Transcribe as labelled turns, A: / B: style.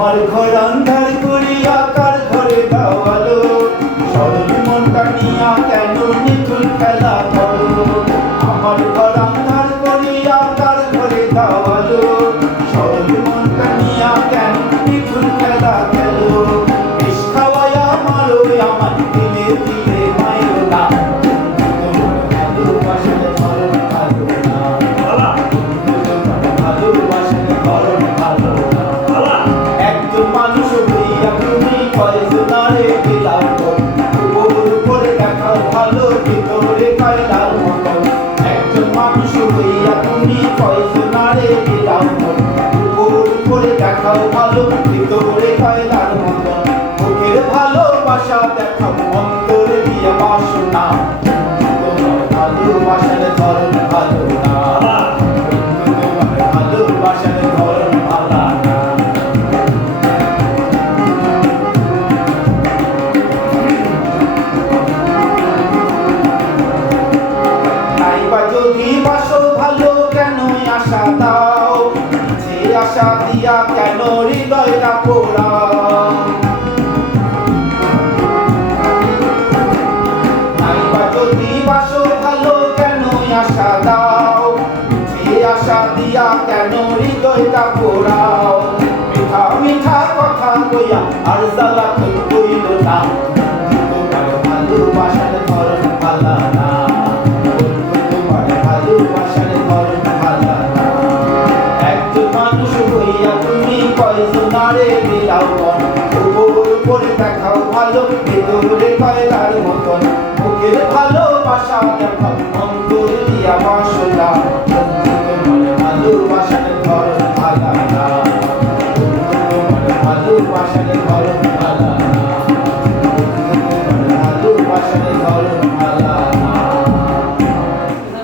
A: আমার ঘর আন্ধার করিয়া আকার ঘরে দাওয়ালো সরল মনটা নিয়া কেন নিতুল খেলা করো? আমার ঘর আন্ধার করিয়া আকার ঘরে সরল তুমি কয়জনারে দিলাম উপর উপরে দেখা ভালো ভিতরে কয়লার মতন একজন মানুষ হইয়া তুমি কয়জনারে দিলাম উপর উপরে দেখাও ভালো ভিতরে কয়লার মতন মুখের ভালোবাসা দেখাও যদি বাসো ভালো কেন আশা দাও? যে আশা দিয়া কেন হৃদয়টা পোড়াও? যদি বাসো ভালো কেন আশা দাও? যে আশা দিয়া কেন হৃদয়টা পোড়াও? কয়জনারে মিলাও মন। উপর উপরে দেখাও ভালো, ভেতরে কয়লার মতন। মুখের ভালোবাসা দেখাও অন্তর দিয়া বাসনা ভালোবাসার ঘর আলাদা। ভালোবাসার ঘর ধরন